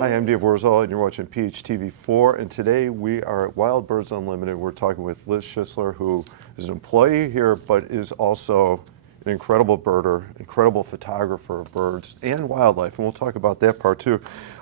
Hi, I'm Dave Wurzel, and you're watching PHTV4, and today we are at Wild Birds Unlimited. We're talking with Liz Schisler, who is an employee here, but is also an incredible birder, incredible photographer of birds and wildlife, and we'll talk about that part too.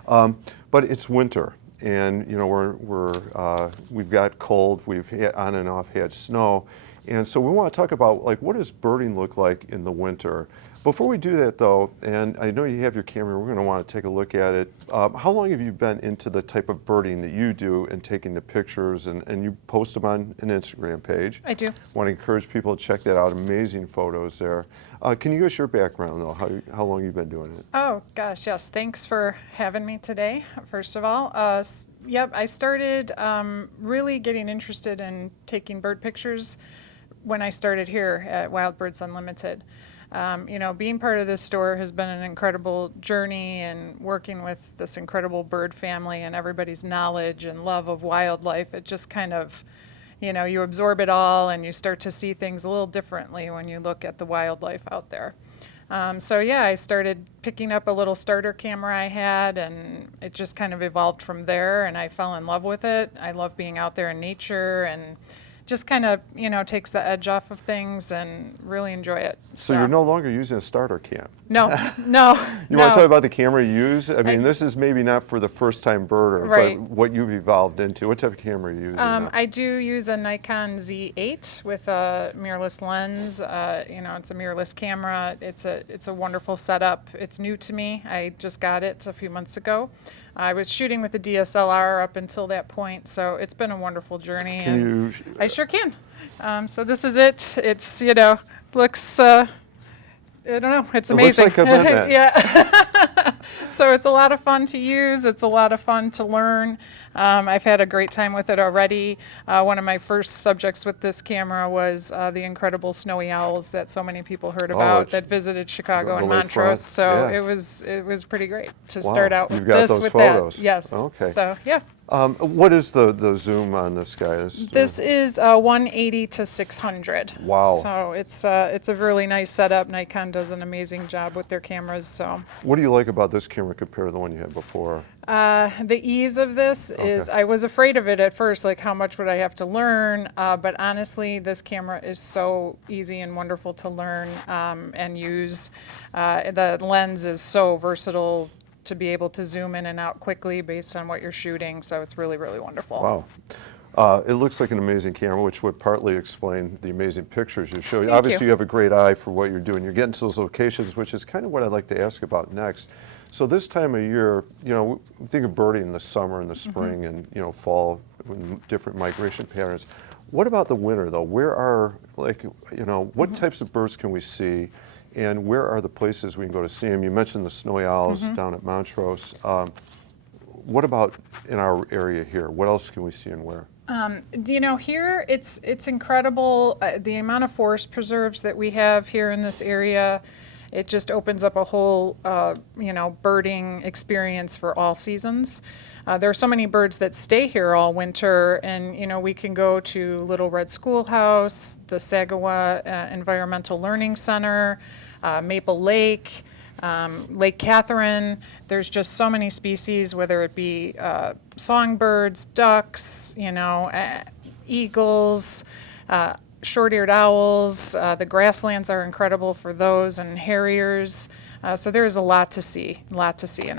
But it's winter, and you know we've got cold, we've had, on and off had snow, and so we want to talk about like what does birding look like in the winter. Before we do that though, and I know you have your camera, we're going to want to take a look at it. How long have you been into the type of birding that you do and taking the pictures, and you post them on an Instagram page? I do. Want to encourage people to check that out. Amazing photos there. Can you give us your background though, how long you've been doing it? Oh gosh, yes. Thanks for having me today, first of all. Yep, I started really getting interested in taking bird pictures when I started here at Wild Birds Unlimited. You know, being part of this store has been an incredible journey, and working with this incredible bird family and everybody's knowledge and love of wildlife, it just kind of, you know, you absorb it all and you start to see things a little differently when you look at the wildlife out there. So yeah, I started picking up a little starter camera I had, and it just kind of evolved from there, and I fell in love with it. I love being out there in nature, and just kind of, you know, takes the edge off of things, and really enjoy it. So you're no longer using a starter cam? No, no. You want to talk about the camera you use? I mean, this is maybe not for the first time birder, right, but what you've evolved into. What type of camera are you using? I do use a Nikon Z8 with a mirrorless lens. You know, it's a mirrorless camera. It's a wonderful setup. It's new to me. I just got it a few months ago. I was shooting with a DSLR up until that point, so it's been a wonderful journey. Can you? I sure can. So this is it. It's, you know, looks, I don't know, it's amazing. It looks like a Batman. Yeah. So it's a lot of fun to use. It's a lot of fun to learn. I've had a great time with it already. One of my first subjects with this camera was the incredible snowy owls that so many people heard about that visited Chicago and Montrose. So yeah, it was pretty great to start out with this with photos. That. Yes. Okay. So yeah. What is the zoom on this guy? This is 180 to 600. Wow. So it's a really nice setup. Nikon does an amazing job with their cameras. So. What do you like about this camera compared to the one you had before? The ease of this is, I was afraid of it at first, like how much would I have to learn, but honestly this camera is so easy and wonderful to learn and use. The lens is so versatile to be able to zoom in and out quickly based on what you're shooting, so it's really, really wonderful. Wow. It looks like an amazing camera, which would partly explain the amazing pictures you show. Thank Obviously, you. you have a great eye for what you're doing. You're getting to those locations, which is kind of what I'd like to ask about next. So this time of year, you know, think of birding in the summer and the spring and, you know, fall, with different migration patterns. What about the winter, though? Where are, like, you know, what types of birds can we see, and where are the places we can go to see them? You mentioned the snowy owls down at Montrose. What about in our area here? What else can we see and where? You know, here it's incredible, the amount of forest preserves that we have here in this area. It just opens up a whole, you know, birding experience for all seasons. There are so many birds that stay here all winter, and, you know, we can go to Little Red Schoolhouse, the Sagawau Environmental Learning Center, Maple Lake, Lake Catherine. There's just so many species, whether it be songbirds, ducks, you know, eagles, short-eared owls. The grasslands are incredible for those, and harriers. So there's a lot to see in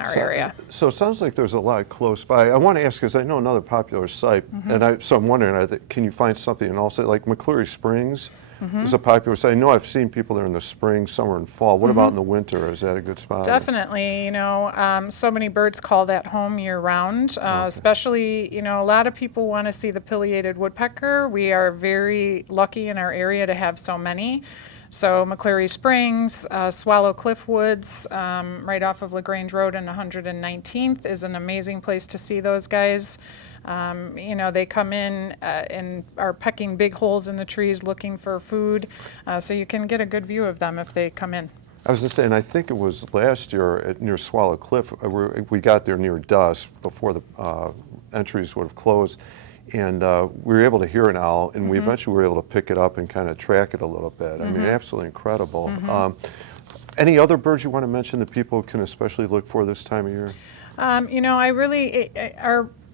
our area. So it sounds like there's a lot close by. I want to ask, because I know another popular site, and so I'm wondering, can you find something, and also like McCleary Springs is a popular site. I know I've seen people there in the spring, summer, and fall. What about in the winter? Is that a good spot? Definitely. You know, so many birds call that home year-round, especially, you know, a lot of people want to see the pileated woodpecker. We are very lucky in our area to have so many. So McCleary Springs, Swallow Cliff Woods, right off of LaGrange Road and 119th is an amazing place to see those guys. You know, they come in and are pecking big holes in the trees looking for food, so you can get a good view of them if they come in. I was just saying, I think it was last year near Swallow Cliff, we got there near dusk before the entries would have closed, and we were able to hear an owl, and we eventually were able to pick it up and kind of track it a little bit. I mean, absolutely incredible. Any other birds you want to mention that people can especially look for this time of year? I really,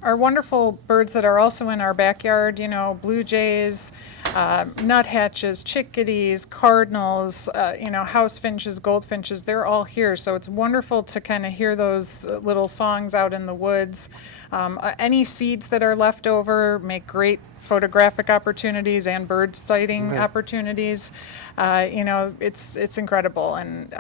our wonderful birds that are also in our backyard, blue jays, nuthatches, chickadees, cardinals, house finches, goldfinches, they're all here. So it's wonderful to kind of hear those little songs out in the woods. Any seeds that are left over make great photographic opportunities and bird sighting opportunities. It's incredible. And,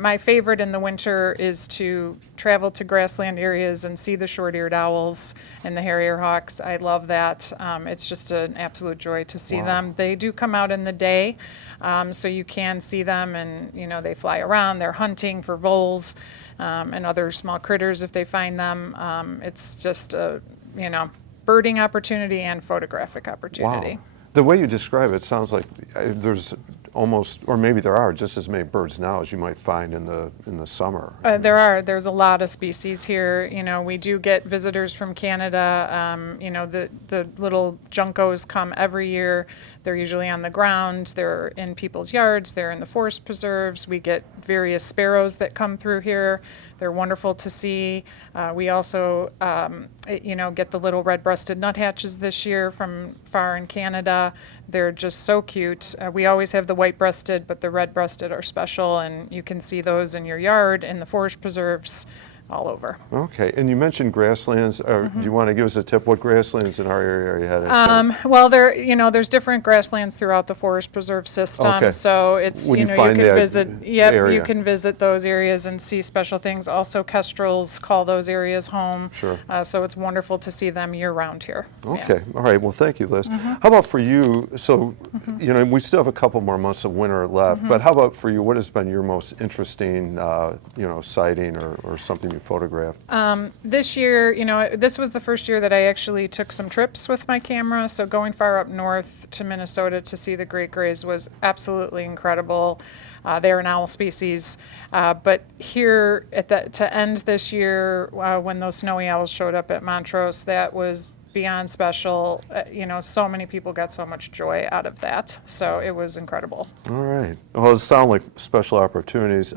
my favorite in the winter is to travel to grassland areas and see the short-eared owls and the harrier hawks. I love that. It's just an absolute joy to see them. They do come out in the day, so you can see them, and, they fly around. They're hunting for voles and other small critters if they find them. It's just a, birding opportunity and photographic opportunity. Wow. The way you describe it sounds like there's almost, or maybe there are just as many birds now as you might find in the summer. There's a lot of species here. We do get visitors from Canada. The little juncos come every year. They're usually on the ground. They're in people's yards. They're in the forest preserves. We get various sparrows that come through here. They're wonderful to see. We also, get the little red-breasted nuthatches this year from far in Canada. They're just so cute. We always have the white-breasted, but the red-breasted are special, and you can see those in your yard, in the forest preserves, all over. Okay, and you mentioned grasslands. Do you want to give us a tip? What grasslands in our area are you headed to? Well, there's different grasslands throughout the forest preserve system. Okay. So it's, When you you find can that visit, yep, area. you can visit those areas and see special things. Also, kestrels call those areas home. Sure. So it's wonderful to see them year-round here. Okay, all right, well, thank you, Liz. How about for you, so, we still have a couple more months of winter left, but how about for you, what has been your most interesting, sighting or something you photographed? This year, this was the first year that I actually took some trips with my camera. So going far up north to Minnesota to see the great grays was absolutely incredible. They're an owl species. But here to end this year, when those snowy owls showed up at Montrose, that was beyond special. So many people got so much joy out of that. So it was incredible. All right. Well, it sounds like special opportunities.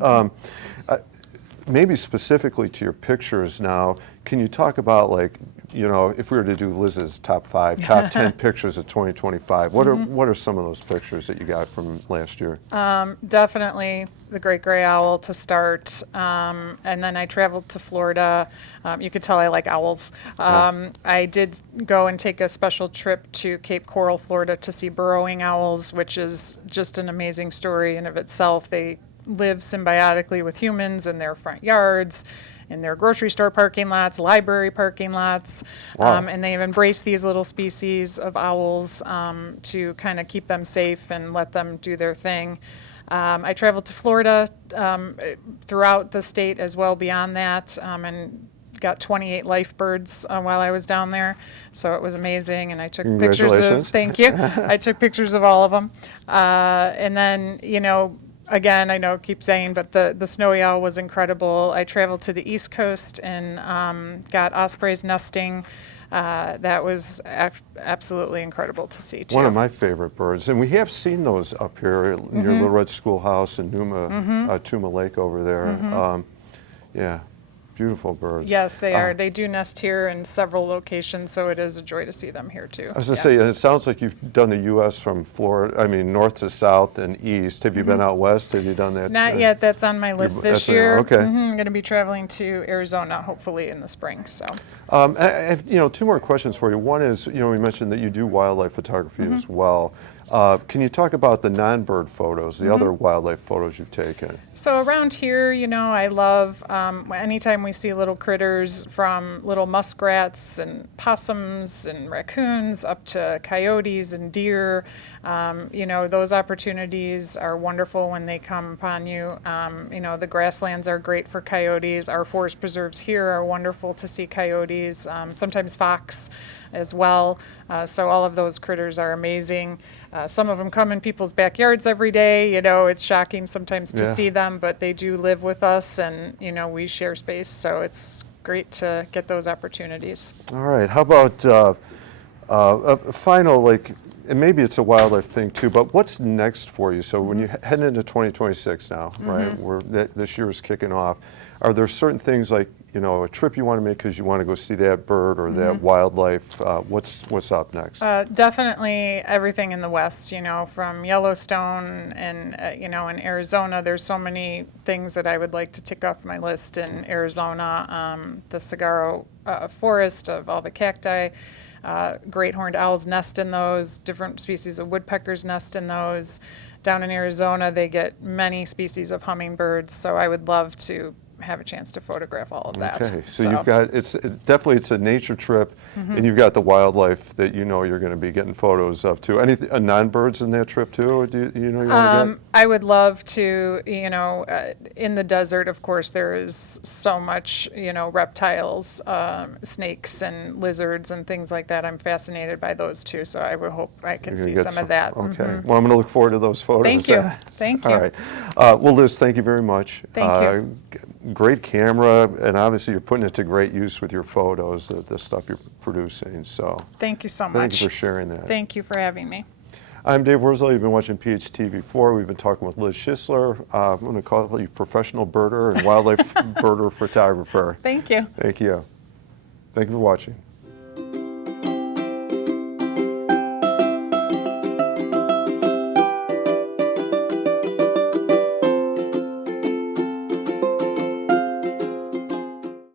Maybe specifically to your pictures now, can you talk about, like, if we were to do Liz's top 10 pictures of 2025, what are some of those pictures that you got from last year? Definitely the great gray owl to start, and then I traveled to Florida. You could tell I like owls. I did go and take a special trip to Cape Coral, Florida to see burrowing owls, which is just an amazing story in of itself. They live symbiotically with humans in their front yards, in their grocery store parking lots, library parking lots, and they've embraced these little species of owls to kind of keep them safe and let them do their thing. I traveled to Florida throughout the state as well beyond that, and got 28 life birds while I was down there. So it was amazing, and I took pictures of, thank you, I took pictures of all of them. And then, again, I know I keep saying, but the snowy owl was incredible. I traveled to the East Coast and got ospreys nesting. That was absolutely incredible to see, too. One of my favorite birds, and we have seen those up here near Little Red Schoolhouse and Tuma Lake over there. Yeah, beautiful birds. Yes, they are. They do nest here in several locations, so it is a joy to see them here, too. I was going to say, and it sounds like you've done the U.S. from north to south and east. Have you been out west? Have you done that? Not yet. That's on my list this year. Okay. I'm going to be traveling to Arizona, hopefully in the spring. So, I have, two more questions for you. One is, we mentioned that you do wildlife photography as well. Can you talk about the non-bird photos, the other wildlife photos you've taken? So around here, I love anytime we see little critters, from little muskrats and possums and raccoons up to coyotes and deer. Those opportunities are wonderful when they come upon you. The grasslands are great for coyotes. Our forest preserves here are wonderful to see coyotes, sometimes fox as well. So all of those critters are amazing. Some of them come in people's backyards every day. It's shocking sometimes to see them, but they do live with us, and, we share space. So it's great to get those opportunities. All right. How about a final, and maybe it's a wildlife thing too, but what's next for you? So when you head into 2026 now, right, where this year is kicking off, are there certain things like, you know, a trip you want to make because you want to go see that bird or that wildlife? What's up next? Definitely everything in the West, you know, from Yellowstone and, you know, in Arizona, there's so many things that I would like to tick off my list in Arizona. The saguaro forest of all the cacti, great horned owls nest in those, different species of woodpeckers nest in those. Down in Arizona, they get many species of hummingbirds, so I would love to have a chance to photograph all of that. Okay, so you've got, definitely it's a nature trip, and you've got the wildlife that you know you're going to be getting photos of too. Any non-birds in that trip too? Do you know you want to get? I would love to, you know, in the desert, of course, there is so much, you know, reptiles, snakes and lizards and things like that. I'm fascinated by those too, so I would hope I can You're see gonna get some of that. Okay, well, I'm going to look forward to those photos. Thank you. Thank you. All right. Well, Liz, thank you very much. Thank you. Great camera, and obviously you're putting it to great use with your photos, the stuff you're producing. So Thank you so much. thank you for sharing that. Thank you for having me. I'm Dave Wurzel. You've been watching PHTV4. We've been talking with Liz Schisler. I'm going to call you professional birder and wildlife birder photographer. Thank you. Thank you. Thank you for watching.